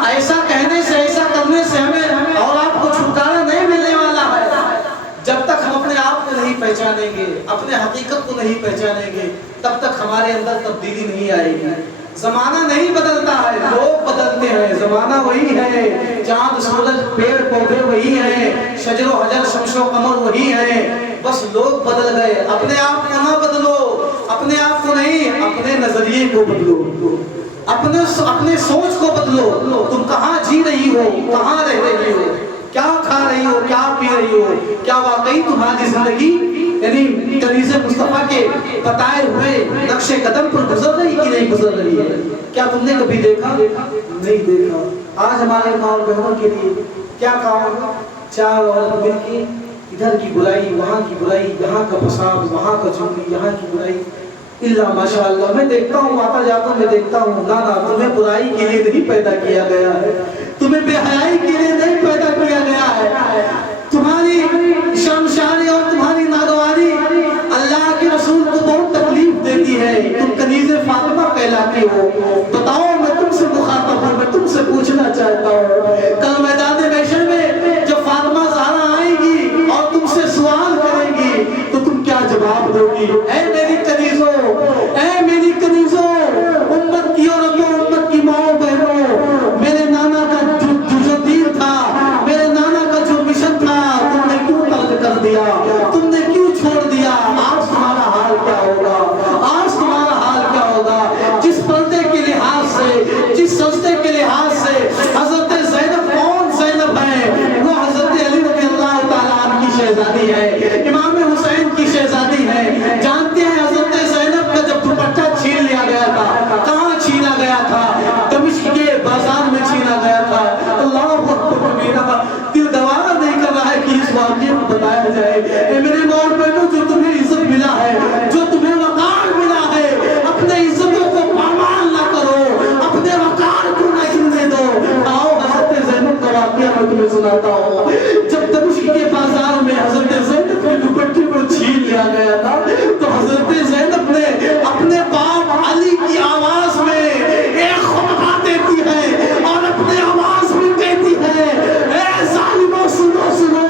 ایسا کہنے سے ایسا کرنے سے ہمیں اور آپ کو چھٹکارا نہیں ملنے والا ہے. جب تک ہم اپنے آپ کو نہیں پہچانیں گے, اپنے حقیقت کو نہیں پہچانیں گے, تب تک ہمارے اندر تبدیلی نہیں آئے گی. زمانہ نہیں بدلتا ہے, لوگ بدلتے ہیں. زمانہ وہی ہے, چاند سورج پیڑ پودے وہی ہیں, شجر و حجر شمس و قمر وہی ہیں, بس لوگ بدل گئے. اپنے آپ کو نہ بدلو, اپنے آپ کو نہیں, اپنے نظریے کو بدلو, اپنے سوچ کو بدلو. تم کہاں جی رہی ہو, کہاں رہ رہی ہو, کیا کھا رہی ہو, کیا پی رہی ہو, کیا واقعی تمہاری زندگی یعنی کنیز مصطفیٰ کے بتائے ہوئے نقش قدم پر گزر رہی کہ نہیں گزر رہی ہے؟ کیا تم نے کبھی دیکھا؟ نہیں دیکھا. آج ہمارے ماں اور بہنوں کے لیے کیا کام, 4 عورت مل کے ادھر کی برائی، وہاں کی برائی، یہاں کا فساد، وہاں کا چغلی، یہاں کی برائی، اللہ ماشاءاللہ میں دیکھتا ہوں، آتا جاتا ہوں، میں دیکھتا ہوں لانا تمہیں برائی کے لیے نہیں پیدا کیا گیا ہے، تمہیں بے حیائی کے لیے نہیں پیدا کیا گیا ہے، تمہاری شرمساری اور تمہاری ناگواری اللہ کے رسول کو بہت تکلیف دیتی ہے، تم کنیز فاطمہ کہلاتے ہو، بتاؤ میں تم سے مخاطب ہوں، میں تم سے پوچھنا چاہتا ہوں، کل میدان محشر میں جب فاطمہ زہرا آئے گی اور تم سے سوال کرے گی تو تم کیا جواب دو گی؟ اے میری کنیزوں، اے میری کنیزوں، امت کی عورتوں، امت کی ماؤں بہنوں، میرے نانا کا جو دین تھا، میرے نانا کا جو مشن تھا، تم نے کیوں ترک کر دیا، تم نے کیوں چھوڑ دیا؟ آج تمہارا حال کیا ہوگا؟ آج تمہارا حال کیا ہوگا؟ جس پردے کے لحاظ سے، جس سجدے کے لحاظ سے حضرت زینب کون زینب ہے؟ وہ حضرت علی رضی اللہ تعالیٰ عنہ کی شہزادی ہے، امام حسین کی شہزادی ہے۔ جانتے ہیں حضرت زینب کا جب دوپٹہ چھین لیا گیا تھا، کہاں چھینا گیا تھا؟ دمشق کے بازار میں چھینا گیا تھا۔ اللہ اکبر، میرا دل گوارا نہیں کر رہا ہے کہ اس واقعے کو بتایا جائے۔ اے میرے ماں بہنوں، جو تمہیں عزت ملا ہے، جو تمہیں وقار ملا ہے، اپنے عزتوں کو پامال نہ کرو، اپنے وقار کو نہ گرنے دو۔ آؤ حضرت زینب کا واقعہ میں تمہیں سناتا ہوں۔ جب دمشق کے بازار میں حضرت زینب کے دوپٹے کو چھین لیا گیا تھا تو حضرت زینب نے اپنے باپ علی کی آواز میں ایک خطبہ دیتی ہے اور اپنے آواز میں کہتی ہے، اے ظالموں سنو سنو،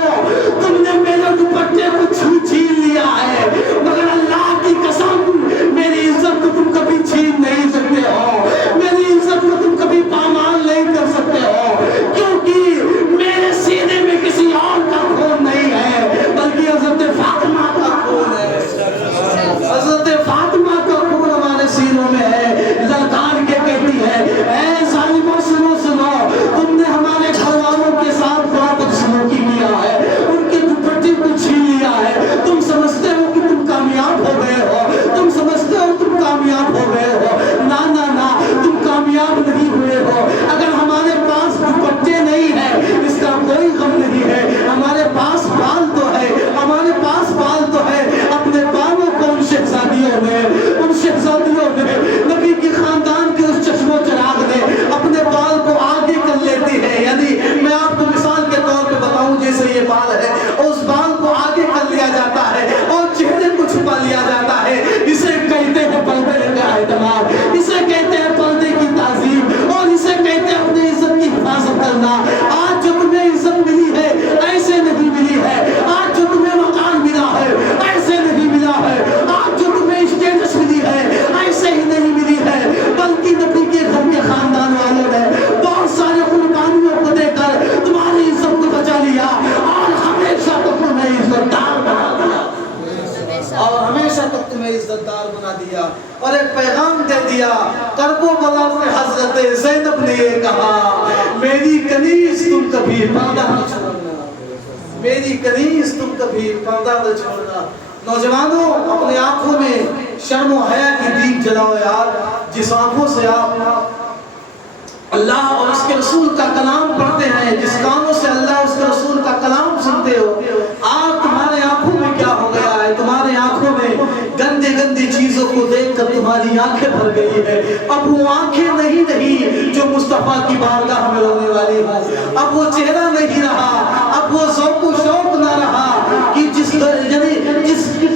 تم نے میرے دوپٹے کو چھین لیا ہے، مگر اللہ کی قسم میری عزت کو تم کبھی چھین نہیں سکتے ہو، میری عزت کو تم کبھی پامال نہیں کر سکتے ہو، کیونکہ میرے سینے میں کسی اور کا خون نہیں ہے بلکہ حضرت فاطمہ کا خون ہے، حضرت فاطمہ کا خون ہمارے سینوں میں ہے۔ للکار کے کہتی ہے، اے ظالموں سنو سنو، تم نے ہمارے گھر والوں کے ساتھ بڑا بدسلوکی کیا ہے، ان کے دوپٹے کو چھین لیا ہے، تم سمجھتے ہو کہ تم کامیاب ہو گئے ہو، تم سمجھتے ہو تم کامیاب ہو گئے ہو، نا نا نا، تم کامیاب نہیں ہوئے ہو۔ اگر ہمارے پاس دوپٹے نہیں ہیں اس کا کوئی غم نہیں ہے، ہمارے پاس بال تو ہے، ہمارے پاس بال تو ہے، اپنے بالوں کو ان شہزادیوں نے نبی کے خاندان کے اس چشم و چراغ نے اپنے بال کو آگے کر لیتے ہیں، یعنی میں آپ کو مثال کے طور پہ بتاؤں، جیسے یہ بال ہے اس بال کو آگے کر لیا جاتا ہے اور چہرے کو چھپا لیا جاتا ہے، اسے کہتے ہیں پردے کا اہتمام، اسے کہتے ہیں پردے کی تعظیم، اور اسے کہتے ہیں اپنی عزت کی حفاظت کرنا۔ آج جو تمہیں عزت ملی ہے ایسے نہیں ملی ہے، آج جو تمہیں مقام ملا ہے ایسے نہیں ملا ہے، آج جو تمہیں اسٹیٹس ملی ہے ایسے ہی نہیں ملی ہے، بلکہ نبی کے گھر کے خاندان والوں نے بہت سارے قربانیوں کو دے کر تمہاری عزت کو بچا لیا اور ہمیشہ تک تمہیں عزت دار بنا دیا، اور ہمیشہ تک تمہیں عزت دار بنا دیا۔ اور ایک پیغام دے دیا، کرب و بلا سے حضرت زینب نے یہ کہا، میری کنیز تم کبھی پردہ نہ چھوڑنا، میری کنیز تم کبھی پردہ نہ چھوڑنا۔ نوجوانوں، اپنے آنکھوں میں شرم و حیا کی دیپ جلاؤ یار، جس آنکھوں سے آپ اللہ اور اس کے رسول کا کلام پڑھتے ہیں، جس کانوں سے اللہ اس کے رسول کا کلام سنتے ہو، آپ تمہارے آنکھوں میں کیا ہو گیا ہے؟ تمہارے آنکھوں میں گندے گندی چیزوں کو دیکھ کر تمہاری آنکھیں بھر گئی ہے۔ اب وہ آنکھیں نہیں جو مصطفیٰ کی بارگاہ میں رونے والی ہو، اب وہ چہرہ نہیں رہا، اب وہ ذوق و شوق نہ رہا کہ جس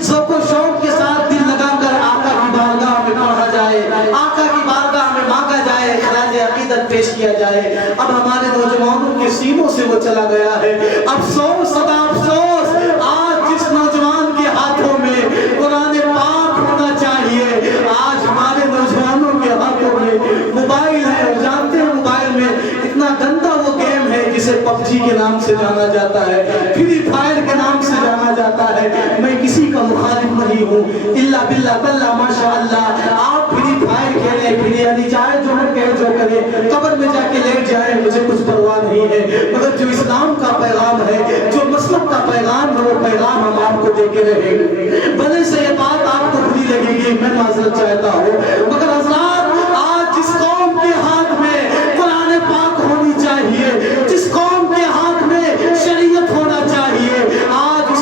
ذوق و شوق کے ساتھ دل لگا کر آقا کی بارگاہ میں پڑھا جائے، آقا کی بارگاہ میں مانگا جائے، خراج عقیدت پیش کیا جائے۔ اب ہمارے نوجوانوں کے سینوں سے وہ چلا گیا ہے۔ افسوس، سدا افسوس، آج جس نوجوان کے ہاتھوں میں قرآن پاک ہونا چاہیے، آج ہمارے نوجوانوں کے ہاتھوں میں موبائل ہے۔ اور جانتے ہیں موبائل میں اتنا گندا وہ گیم ہے جسے پب جی کے نام سے جانا جاتا ہے، فری فائر کے نام سے جانا جاتا ہے۔ میں کسی کا مخالف نہیں ہوں، اللہ باللہ باللہ ماشاء اللہ، آپ فری فائر کھیلیں، پھر یعنی چاہے جو من کہے جو کرے، قبر میں جا کے لیٹ جائے، مجھے کچھ پرواہ نہیں ہے، مگر جو اسلام کا پیغام ہے، جو مسلک کا پیغام ہے، وہ پیغام ہم آپ کو دے کے رہیں گے۔ بھلے سے یہ بات آپ کو بری لگے گی، میں معذرت چاہتا ہوں، مگر حضرات، آج جس قوم کے ہاتھ میں قرآن پاک ہونی چاہیے، جس قوم کے ہاتھ میں شریعت ہونا چاہیے، آج اس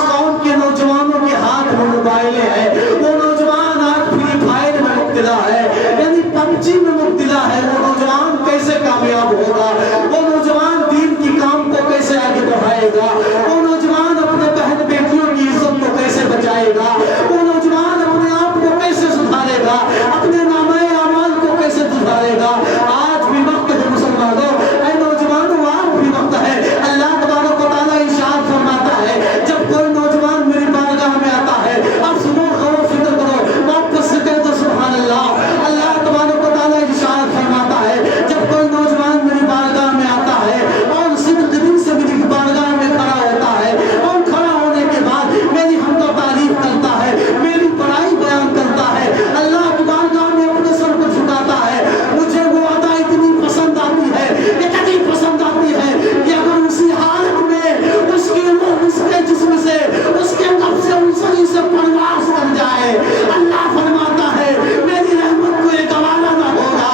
موبائلیں ہیں، وہ نوجوان آج فری فائر میں مبتلا ہے، یعنی پبجی میں مبتلا ہے، وہ نوجوان کیسے کامیاب ہوگا؟ وہ نوجوان دین کی کام کو کیسے آگے بڑھائے گا؟ وہ نوجوان اپنے بہن بیٹیوں کی عزت کو کیسے بچائے گا؟ وہ نوجوان اپنے آپ کو کیسے سدھارے گا؟ اپنے نامہ اعمال کو کیسے سدھارے گا؟ آج بھی وقت ہے مسلمانوں، اے نوجوانوں آج بھی وقت ہے۔ اللہ تبارک و تعالیٰ ارشاد فرماتا ہے جب کوئی نوجوان میری بارگاہ میں آتا ہے، اب سنو غور و فکر کرو، واپس سے کہہ دو سبحان اللہ۔ اللہ تبارک و تعالیٰ ارشاد فرماتا ہے جب کوئی نوجوان میری بارگاہ میں آتا ہے اور صدق دل سے میری بارگاہ میں کھڑا ہوتا ہے اور کھڑا ہونے کے بعد میری حمد و تعریف کرتا ہے، میری بڑائی بیان کرتا ہے، اللہ کی بارگاہ میں اپنے سر کو جھکاتا ہے، مجھے وہ ادا اتنی پسند آتی ہے، اتنی پسند آتی ہے کہ اگر اسی حالت میں اس کی روح اس کے جسم سے، اس کے قبض سے، انسانی سے پرواز کر جائے، اللہ فرماتا ہے میری رحمت کو ایک حوالہ نہ ہوگا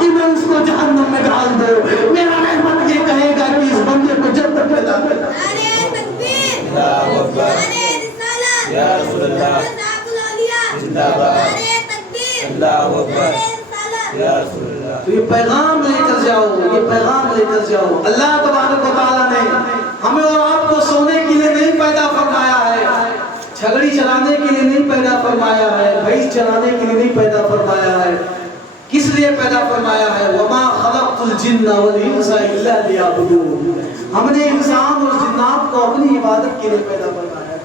کہ میں اس کو جہنم میں ڈال دوں، میرا رحمت یہ کہے گا کہ اس بندے کو جنت میں داخل کر۔ نعرہ تکبیر، نعرہ رسالت، یا رسول اللہ، صاحب الاولیاء، زندہ باد، نعرہ تکبیر، اللہ اکبر، نعرہ رسالت، یا رسول اللہ۔ تو یہ پیغام لے کر جاؤ، یہ پیغام لے کر جاؤ۔ اللہ تبارک و تعالیٰ نے ہمیں اور آپ کو سونے کے لیے نہیں پیدا فرمایا ہے، جھگڑی چلانے کے لیے نہیں پیدا فرمایا ہے، بھیس چلانے کے لیے نہیں پیدا فرمایا ہے۔ کس لیے پیدا فرمایا ہے؟ وما خلقت الجن والانس الا لیعبدون۔ ہم نے انسان اور جنات کو اپنی عبادت کے لیے پیدا فرمایا ہے،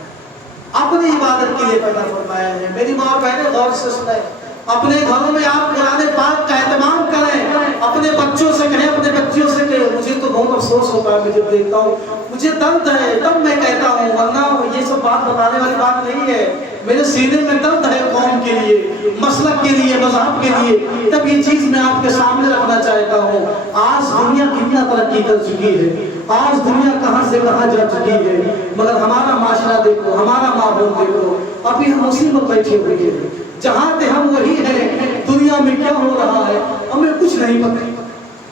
اپنی عبادت کے لیے پیدا فرمایا ہے۔ میری ماں بہنیں غور سے سنیں، اپنے گھروں میں آپ قرآن پاک کا اہتمام کریں، اپنے بچوں سے کہیں، اپنے بچیوں سے کہیں۔ مجھے تو بہت افسوس ہوتا ہے میں جب دیکھتا ہوں، مجھے درد ہے تب میں کہتا ہوں، ورنہ یہ سب بات بتانے والی بات نہیں ہے، میرے سینے میں درد ہے قوم کے لیے، مسلک کے لیے، مذہب کے لیے، تب یہ چیز میں آپ کے سامنے رکھنا چاہتا ہوں۔ آج دنیا کتنا ترقی کر چکی ہے، آج دنیا کہاں سے کہاں جا چکی ہے، مگر ہمارا معاشرہ دیکھو، ہمارا ماحول دیکھو، ابھی ہم اسی میں بیٹھے ہوئے ہیں، جہاں تھے ہم وہی ہیں۔ دنیا میں کیا ہو رہا ہے ہمیں کچھ نہیں پتہ۔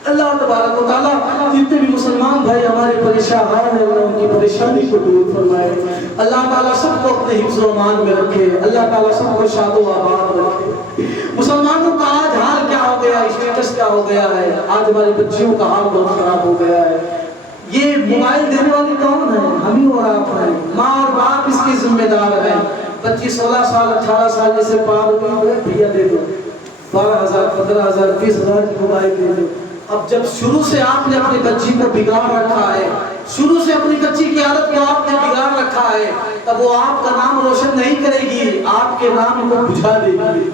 اللہ تبارک و تعالیٰ جتنے بھی مسلمان بھائی ہمارے پریشان ہیں، اللہ ان کی پریشانی کو دور فرمائے، اللہ تعالیٰ سب کو اپنے حفظ و امان میں رکھے، اللہ تعالیٰ سب کو شاد و آباد رکھے۔ مسلمانوں کا آج حال کیا ہو گیا، اسٹیٹس کیا ہو گیا ہے، آج ہماری بچیوں کا حال بہت خراب ہو گیا ہے۔ یہ موبائل دینے والے کون ہیں؟ ہم ہی اور آپ ہیں، ماں اور باپ اس کے ذمہ دار ہیں۔ بچی 16 سال 18 سال جیسے پار ہوئی ہے، بھیا دے دو 12,000 15,000 20,000 کی موبائل دے دو۔ اب جب شروع سے آپ نے اپنی بچی کو بگاڑ رکھا ہے، شروع سے اپنی بچی کی عادت کو آپ نے بگاڑ رکھا ہے، تب وہ آپ کا نام روشن نہیں کرے گی، آپ کے نام کو بجھا دے گی،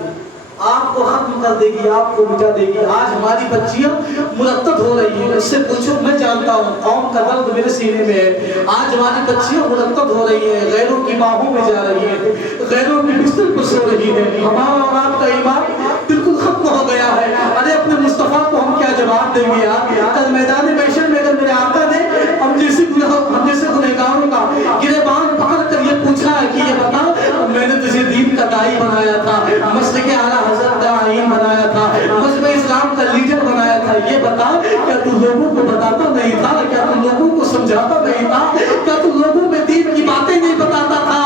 آپ کو ختم کر دے گی، آپ کو مٹا دے گی۔ آج ہماری بچیاں مرتد ہو رہی ہیں، اس سے پوچھو، میں جانتا ہوں قوم کا درد میرے سینے میں ہے۔ آج ہماری بچیاں مرتد ہو رہی ہیں، غیروں کی باہوں میں جا رہی ہیں، غیروں کی بستر پر سو رہی ہیں۔ ہمارا اور آپ کا ایمان بالکل ختم ہو گیا ہے۔ ارے اپنے مصطفیٰ کو ہم کیا جواب دیں گے یار؟ کل میدان محشر میں اگر میرے آقا نے ہم جیسے گنہگاروں کا گریبان پکڑ کر یہ پوچھا ہے کہ یہ بتا، میں نے تجھے دین کا داعی بنایا تھا، مسلک اعلیٰ حضرت کا آئین بنایا تھا، مذہب اسلام کا لیڈر بنایا تھا، یہ بتا کیا تو لوگوں کو بتاتا نہیں تھا؟ کیا تو لوگوں کو سمجھاتا نہیں تھا؟ کیا تو لوگوں میں دین کی باتیں نہیں بتاتا تھا؟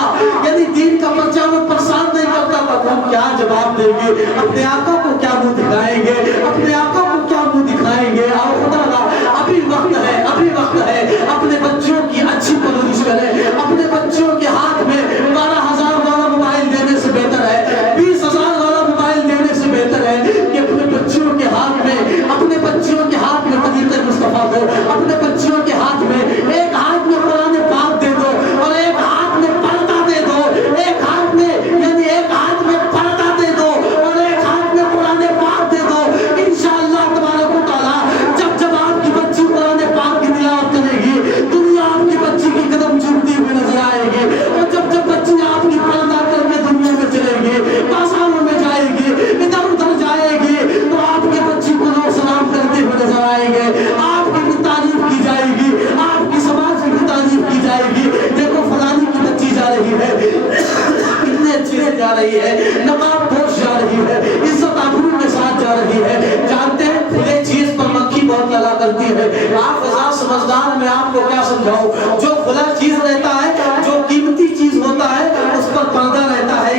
یعنی دین کا پرچار و پرسار نہیں کرتا تھا؟ تو ہم کیا جواب دیں گے؟ اپنے آقا کو کیا منہ دکھائیں گے؟ اپنے آقا کو کیا منہ دکھائیں گے؟ آؤ خدا را، ابھی وقت ہے، ابھی وقت ہے، اپنے بچوں کی اچھی پرورش کریں۔ اپنے بچوں کے ہاتھ میں 12,000 والا موبائل دینے سے بہتر ہے، 20,000 والا موبائل دینے سے بہتر ہے کہ اپنے بچوں کے ہاتھ میں، اپنے بچوں کے ہاتھ میں طریقہ مصطفیٰ دو، اپنے بچوں کے ہاتھ میں ایک ہاتھ میں قرآن پاک دے دو اور ایک ہاتھ میں پردہ دے دو، ایک ہاتھ میں یعنی ایک ہاتھ میں پردہ دے دو اور ایک ہاتھ میں قرآن پاک دے دو۔ انشاءاللہ تبارک و تعالیٰ جب آپ کی بچی قرآن پاک کی تلاوت کرے گی، دنیا آپ کی بچی کی قدم چومتی ہوئی نظر آئے گی، اور جب بچی آپ کی پردہ کر کے دنیا میں چلے گی، بازاروں میں جائے گی، ادھر ادھر جائے گی، تو آپ کی بچی کو لوگ سلام کرتے ہوئے نظر آئیں گے، آپ کی بھی تعریف کی جائے گی، آپ کی سماج کی بھی تعریف کی جائے گی۔ دیکھو فلانی کی بچی جا رہی ہے، کتنے اچھے سے جا رہی ہے، نقاب پوش جا رہی ہے، عزت آبرو کے ساتھ جا رہی ہے۔ جانتے ہیں کھلے چیز پر مکھی بہت لگا کرتی ہے، آپ فضا سمجھدار، میں آپ کو کیا سمجھاؤں؟ جو کھلا چیز رہتا ہے، جو قیمتی چیز ہوتا ہے، اس پر پردہ رہتا ہے،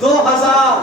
2000।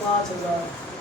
5000।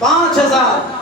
5000।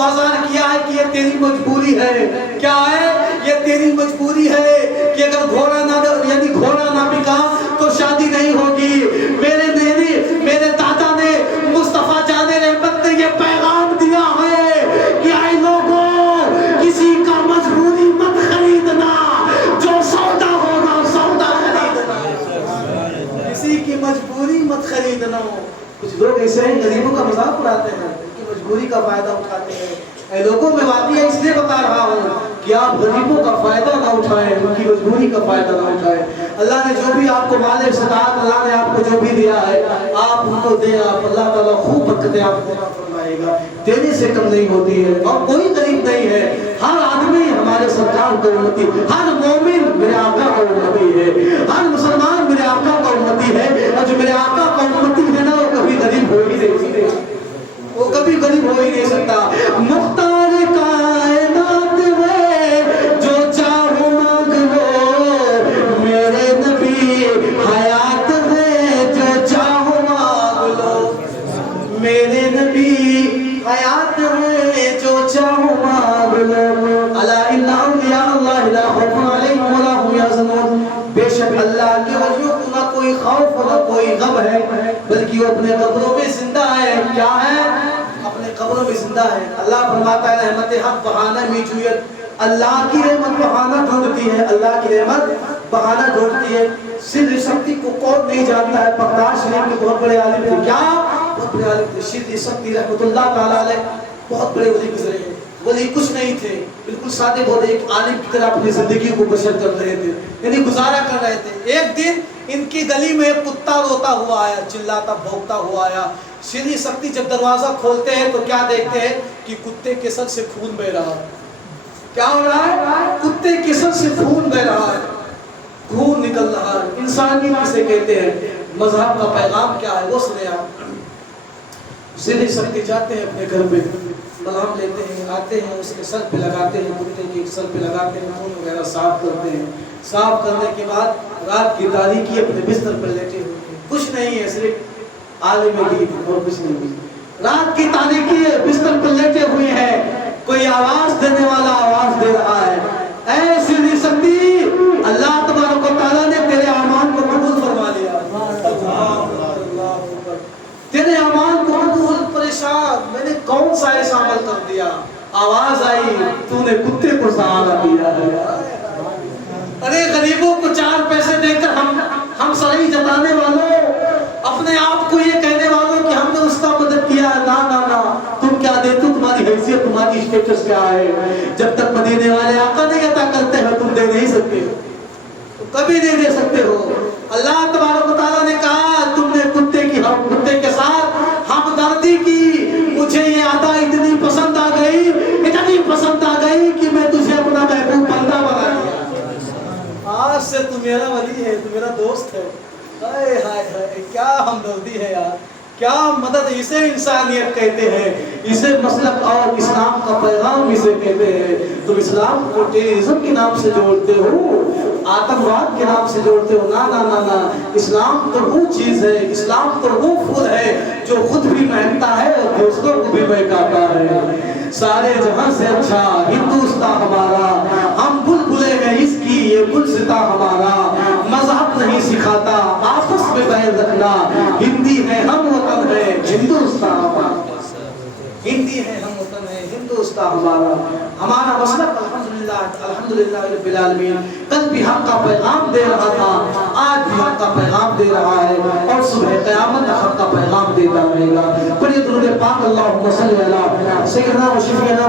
آزار کیا ہے کہ یہ تیری مجبوری ہے. کیا ہے؟ یہ تیری مجبوری ہے کہ اگر گھوڑا نہ بکا تو شادی نہیں ہوگی. میرے دادا نے مصطفیٰ جان رحمت نے یہ پیغام دیا ہے کہ اے لوگوں، کسی کا مجبوری مت خریدنا، جو سودا ہوگا سودا خریدنا. کسی کی مجبوری مت خریدنا. کچھ لوگ ایسے ہیں غریبوں کا مذاق اڑاتے ہیں، ان کی مجبوری کا فائدہ اٹھاتے ہیں. اے لوگوں، میں واقعہ اس لیے بتا رہا ہوں کہ آپ غریبوں کا فائدہ نہ اٹھائیں، ان کی مجبوری کا فائدہ نہ اٹھائیں. اللہ نے جو بھی آپ کو مال استطاعت، اللہ نے آپ کو جو بھی دیا ہے آپ ان کو دیں. آپ اللہ تعالیٰ خوب برکتیں آپ کو عطا فرمائے گا. دینے سے کم نہیں ہوتی ہے اور کوئی غریب نہیں ہے. ہر آدمی ہمارے سرکار کا امتی، ہر مومن میرے آقا کا امتی ہے، ہر مسلمان میرے آقا کا امتی ہے. اور جو میرے آقا کا امتی ہے نا، وہ کبھی غریب ہو ہی نہیں سکتا، وہ کبھی غریب ہو ہی نہیں سکتا. مختار کائنات ہے جو چاہو مانگ لو، میرے نبی حیات ہے جو چاہو مانگ لو. میرے نبی حیات ہے جو چاہو مانگ لو. الا ان اولیاء اللہ لا خوف علیہم ولا هم یحزنون. بے شک اللہ کے ولیوں کو نہ کوئی خوف نہ کوئی غم ہے، بلکہ وہ اپنے قبروں میں زندہ ہے. کیا ہے؟ اپنے قبروں میں زندہ ہے. اللہ فرماتا ہے رحمت حق بہانہ میجویت. اللہ کی رحمت بہانہ ڈھونڈتی ہے، اللہ کی رحمت بہانہ ڈھونڈتی ہے. سر سختی کو کون نہیں جانتا ہے؟ بغداد شریف کے بہت بڑے عالم تھے. کیا؟ بہت بڑے عالم تھے. سر سختی رحمت اللہ تعالیٰ علیہ بہت بڑے ولی گزرے ہیں. ولی کچھ نہیں تھے، بالکل سادے بہت ایک عالم کی طرح اپنی زندگی کو بسر کر رہے تھے، یعنی گزارا کر رہے تھے. ایک دن ان کی گلی میں ایک کتا روتا ہوا آیا، چلاتا بھونکتا ہوا آیا. سری سختی جب دروازہ کھولتے ہیں تو کیا دیکھتے ہیں کہ کتے کے سر سے خون بہ رہا ہے. کیا ہو رہا ہے؟ کتے کے سر سے خون بہ رہا ہے، خون نکل رہا ہے. انسانیت کسے کہتے ہیں؟ مذہب کا پیغام کیا ہے وہ سنے آپ. سری سختی جاتے ہیں اپنے گھر میں، ملہم لیتے ہیں، آتے ہیں، اس کے سر پہ لگاتے ہیں، کتے کے سر پہ لگاتے ہیں، خون وغیرہ صاف کرتے ہیں. صاف کرنے کے بعد رات کی تاریکی اپنے بستر پر لیٹے ہوئے ہیں. کچھ نہیں ہے، صرف عالم دین اور کچھ نہیں. رات کی تاریکی بستر پر لیٹے ہوئے ہیں، کوئی آواز دینے والا آواز دے رہا ہے. اے سری سختی، اللہ تبارک و تعالیٰ نے تیرے اعمال کو قبول فرما لیا. تیرے اعمال کو قبول. پریشان، میں نے کون سا ایسا عمل کر دیا؟ آواز آئی، تو نے کتے کو سہارا دیا ہے. ارے غریبوں کو 4 پیسے دے کر ہم سرائی جتانے والوں، اپنے آپ کو یہ کہنے والوں کہ ہم نے اس کا مدد کیا ہے. نا تم کیا دیتے ہو؟ تمہاری حیثیت، تمہاری اسٹیٹس کیا ہے؟ جب تک مدینے والے آقا نہیں عطا کرتے ہیں تم دے نہیں سکتے، کبھی نہیں دے سکتے ہو. اللہ تبارک و تعالیٰ نے کہا تم نے کتے کے ساتھ ہمدردی کی، مجھے یہ ادا اتنی پسند آ گئی کہ میں تجھے اپنا محبوب بندہ بنا لیا. آج سے تو میرا ولی ہے، تو میرا دوست ہے. ہائے ہائے ہائے، کیا ہمدردی ہے یار، کیا مدد. اسے انسانیت کہتے ہیں، اسے مسلک اور اسلام کا پیغام اسے کہتے ہیں. تم اسلام کو ٹیررزم کے نام سے جوڑتے ہو، آتنکواد کے نام سے جوڑتے ہو. نا اسلام تو وہ چیز ہے، اسلام تو وہ پھول ہے جو خود بھی مہکتا ہے اور دوسروں کو بھی مہکاتا ہے. سارے جہاں سے اچھا ہندوستان ہمارا، ہم بلبلے ہیں اس کی یہ گلستاں ہمارا. مذہب نہیں سکھاتا آپس میں بین رکھنا، ہندی ہے ہم وطن ہے ہندوستان ہمارا. ہندی ہے ہم وطن ہے ہندوستان ہمارا. ہمارا مسلک الحمدللہ رب العالمین کل بھی حق کا پیغام دے رہا تھا، آج بھی حق کا پیغام دے رہا ہے اور صبح قیامت حق کا پیغام دیتا رہے گا. پڑھیے درود پاک اللہم صلی علی سیدنا و شفیعنا